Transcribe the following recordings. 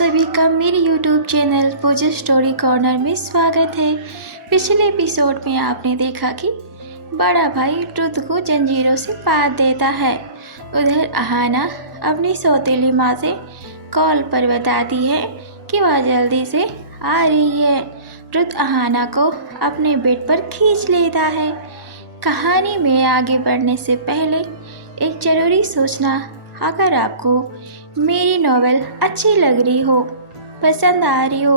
सभी का मेरे YouTube चैनल पूजा स्टोरी कॉर्नर में स्वागत है। पिछले एपिसोड में आपने देखा कि बड़ा भाई रुद्र को जंजीरों से बांध देता है। उधर अहाना अपनी सौतेली माँ से कॉल पर बताती है कि वह जल्दी से आ रही है। रुद्र अहाना को अपने बेड पर खींच लेता है। कहानी में आगे बढ़ने से पहले एक ज़रूरी सूचना, अगर आपको मेरी नॉवेल अच्छी लग रही हो, पसंद आ रही हो,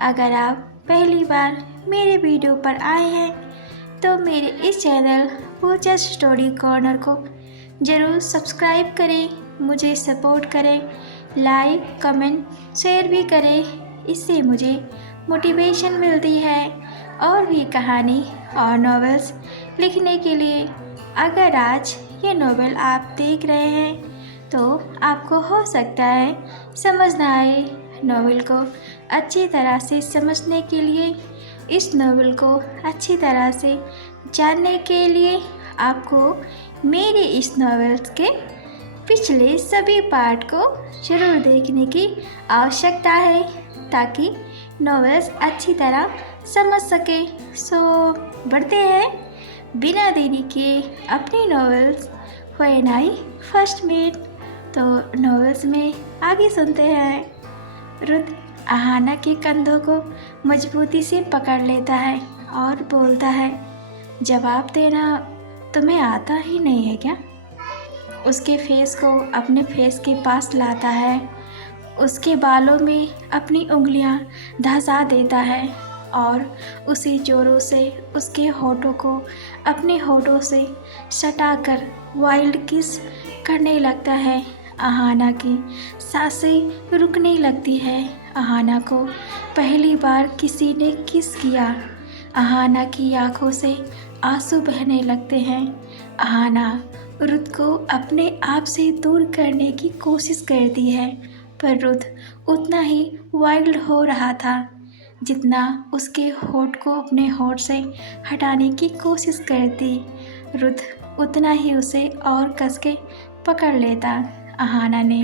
अगर आप पहली बार मेरे वीडियो पर आए हैं तो मेरे इस चैनल पूजा स्टोरी कॉर्नर को ज़रूर सब्सक्राइब करें, मुझे सपोर्ट करें, लाइक कमेंट शेयर भी करें। इससे मुझे मोटिवेशन मिलती है और भी कहानी और नॉवेल्स लिखने के लिए। अगर आज ये नॉवेल आप देख रहे हैं तो आपको हो सकता है समझ ना आए। नॉवेल को अच्छी तरह से समझने के लिए, इस नॉवेल को अच्छी तरह से जानने के लिए आपको मेरे इस नॉवेल्स के पिछले सभी पार्ट को ज़रूर देखने की आवश्यकता है ताकि नॉवेल्स अच्छी तरह समझ सके। सो बढ़ते हैं बिना देरी के अपनी novels when I first meet. तो नॉवेल्स में आगे सुनते हैं। रुद्र अहाना के कंधों को मजबूती से पकड़ लेता है और बोलता है, जवाब देना तुम्हें आता ही नहीं है क्या? उसके फेस को अपने फेस के पास लाता है, उसके बालों में अपनी उंगलियां धंसा देता है और उसे ज़ोरों से उसके होठों को अपने होठों से सटाकर वाइल्ड किस करने लगता है। अहाना की सांसें रुकने लगती है। अहाना को पहली बार किसी ने किस किया। अहाना की आंखों से आंसू बहने लगते हैं। अहाना रुद्र को अपने आप से दूर करने की कोशिश करती है, पर रुद्र उतना ही वाइल्ड हो रहा था जितना उसके होठ को अपने होठ से हटाने की कोशिश करती। रुद्र उतना ही उसे और कस के पकड़ लेता। अहाना ने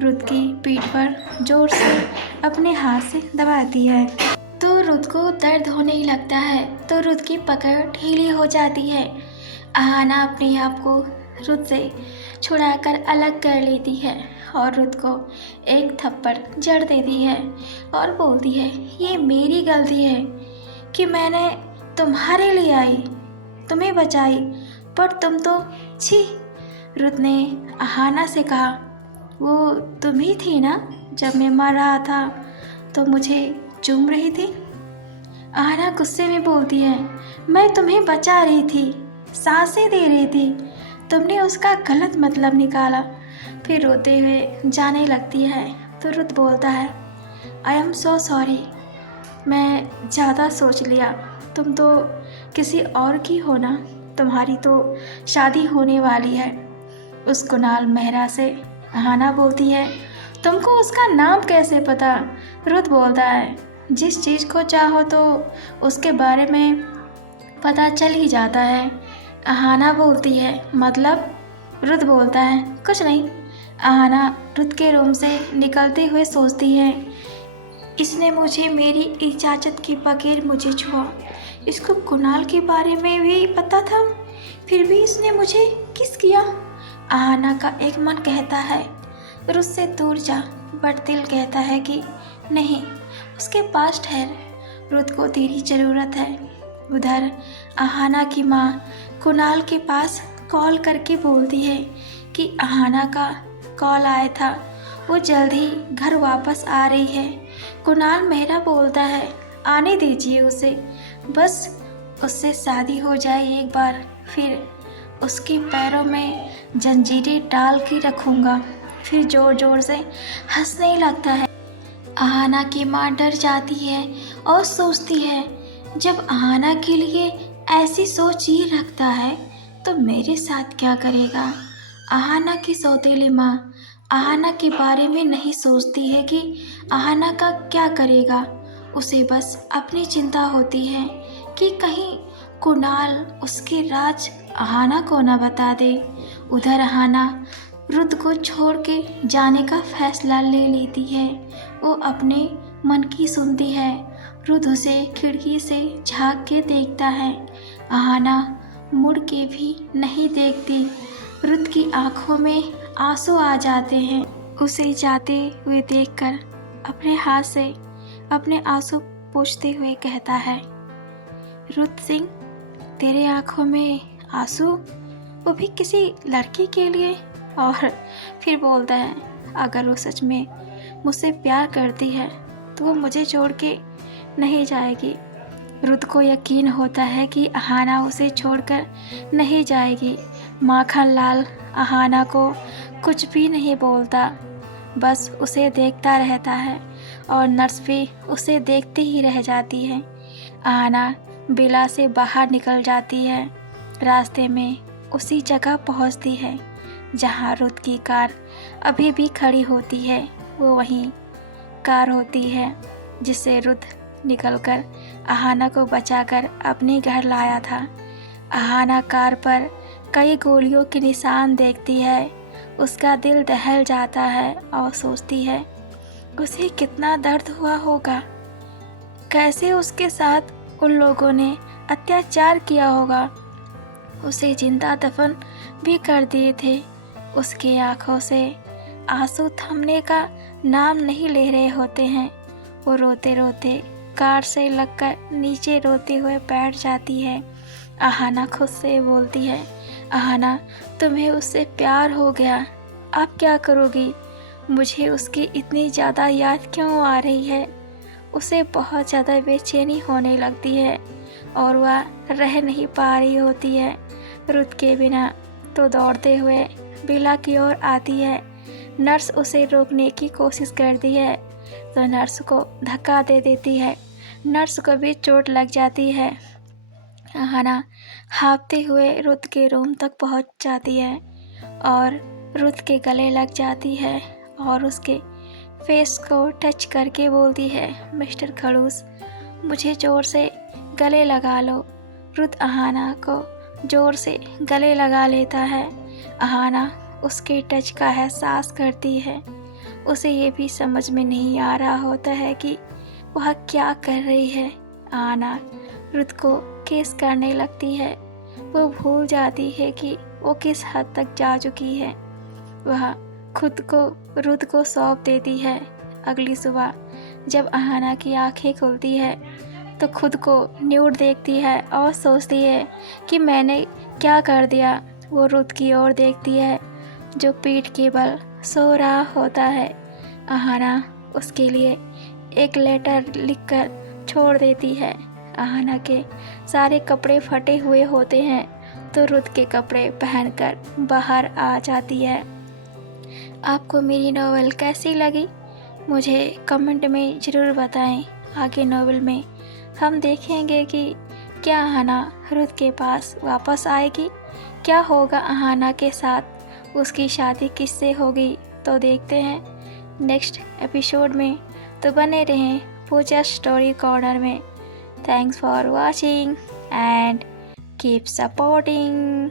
रुद्र की पीठ पर जोर से अपने हाथ से दबाती है तो रुद्र को दर्द होने लगता है, तो रुद्र की पकड़ ढीली हो जाती है। अहाना अपने आप को रुद्र से छुड़ाकर अलग कर लेती है और रुद्र को एक थप्पड़ जड़ देती है और बोलती है, ये मेरी गलती है कि मैंने तुम्हारे लिए आई, तुम्हें बचाई, पर तुम तो छी। रुद्र ने अहाना से कहा, वो तुम ही थी ना जब मैं मर रहा था तो मुझे चूम रही थी? अहाना गुस्से में बोलती है, मैं तुम्हें बचा रही थी, सांसें दे रही थी, तुमने उसका गलत मतलब निकाला। फिर रोते हुए जाने लगती है तो रुद्र बोलता है, आई एम सो सॉरी, मैं ज़्यादा सोच लिया, तुम तो किसी और की हो ना, तुम्हारी तो शादी होने वाली है उस कुणाल मेहरा से। अहाना बोलती है, तुमको उसका नाम कैसे पता? रुद्र बोलता है, जिस चीज़ को चाहो तो उसके बारे में पता चल ही जाता है। अहाना बोलती है, मतलब? रुद्र बोलता है, कुछ नहीं। अहाना रुद्र के रूम से निकलते हुए सोचती है, इसने मुझे मेरी इजाज़त के बगैर मुझे छुआ, इसको कुणाल के बारे में भी पता था, फिर भी इसने मुझे किस किया। अहाना का एक मन कहता है रुद्र से दूर जा, बट दिल कहता है कि नहीं, उसके पास ठहर, रुद्र को तेरी ज़रूरत है। उधर अहाना की माँ कुणाल के पास कॉल करके बोलती है कि अहाना का कॉल आया था, वो जल्द ही घर वापस आ रही है। कुणाल मेहरा बोलता है, आने दीजिए उसे, बस उससे शादी हो जाए एक बार, फिर उसके पैरों में जंजीरें डाल के रखूँगा। फिर ज़ोर ज़ोर से हंसने लगता है। अहाना की माँ डर जाती है और सोचती है, जब अहाना के लिए ऐसी सोच ये रखता है तो मेरे साथ क्या करेगा। अहाना की सौतेली माँ अहाना के बारे में नहीं सोचती है कि अहाना का क्या करेगा। उसे बस अपनी चिंता होती है कि कहीं कुणाल उसके राज अहाना को न बता दे। उधर अहाना रुद्र को छोड़ के जाने का फैसला ले लेती है। वो अपने मन की सुनती है। रुद्र उसे खिड़की से झांक के देखता है। अहाना मुड़ के भी नहीं देखती। रुद्र की आंखों में आंसू आ जाते हैं। उसे जाते हुए देखकर अपने हाथ से अपने आंसू पोंछते हुए कहता है, रुद्र सिंह, तेरे आंखों में आंसू, वो भी किसी लड़की के लिए। और फिर बोलता है, अगर वो सच में मुझसे प्यार करती है तो वो मुझे छोड़ के नहीं जाएगी। रुद्र को यकीन होता है कि अहाना उसे छोड़कर नहीं जाएगी। माखन लाल अहाना को कुछ भी नहीं बोलता, बस उसे देखता रहता है और नर्स भी उसे देखती ही रह जाती है। अहाना विला से बाहर निकल जाती है। रास्ते में उसी जगह पहुंचती है जहां रुद्र की कार अभी भी खड़ी होती है। वो वहीं कार होती है जिससे रुद्र निकलकर अहाना को बचाकर अपने घर लाया था। अहाना कार पर कई गोलियों के निशान देखती है। उसका दिल दहल जाता है और सोचती है उसे कितना दर्द हुआ होगा, कैसे उसके साथ उन लोगों ने अत्याचार किया होगा, उसे जिंदा दफन भी कर दिए थे। उसकी आंखों से आंसू थमने का नाम नहीं ले रहे होते हैं। वो रोते रोते कार से लगकर नीचे रोते हुए बैठ जाती है। अहाना खुद से बोलती है, अहाना, तुम्हें उससे प्यार हो गया, अब क्या करोगी? मुझे उसकी इतनी ज़्यादा याद क्यों आ रही है? उसे बहुत ज़्यादा बेचैनी होने लगती है और वह रह नहीं पा रही होती है रुद्र के बिना। तो दौड़ते हुए विला की ओर आती है। नर्स उसे रोकने की कोशिश करती है तो नर्स को धक्का दे देती है। नर्स को भी चोट लग जाती है। अहाना हाँफते हुए रुद्र के रूम तक पहुंच जाती है और रुद्र के गले लग जाती है और उसके फेस को टच करके बोलती है, मिस्टर खड़ूस, मुझे ज़ोर से गले लगा लो। रुद्र अहाना को ज़ोर से गले लगा लेता है। अहाना उसके टच का एहसास करती है। उसे ये भी समझ में नहीं आ रहा होता है कि वह क्या कर रही है। अहाना रुद्र को किस करने लगती है। वो भूल जाती है कि वो किस हद तक जा चुकी है। वह खुद को रुद्र को सौंप देती है। अगली सुबह जब अहाना की आंखें खुलती है तो खुद को न्यूड देखती है और सोचती है कि मैंने क्या कर दिया। वो रुद्र की ओर देखती है जो पीठ के बल सो रहा होता है। अहाना उसके लिए एक लेटर लिखकर छोड़ देती है। अहाना के सारे कपड़े फटे हुए होते हैं तो रुद्र के कपड़े पहनकर बाहर आ जाती है। आपको मेरी नॉवेल कैसी लगी मुझे कमेंट में ज़रूर बताएं। आगे नॉवेल में हम देखेंगे कि क्या अहाना रुद्र के पास वापस आएगी, क्या होगा अहाना के साथ, उसकी शादी किससे होगी, तो देखते हैं नेक्स्ट एपिसोड में। तो बने रहें पूजा स्टोरी कॉर्नर में। Thanks for watching and keep supporting.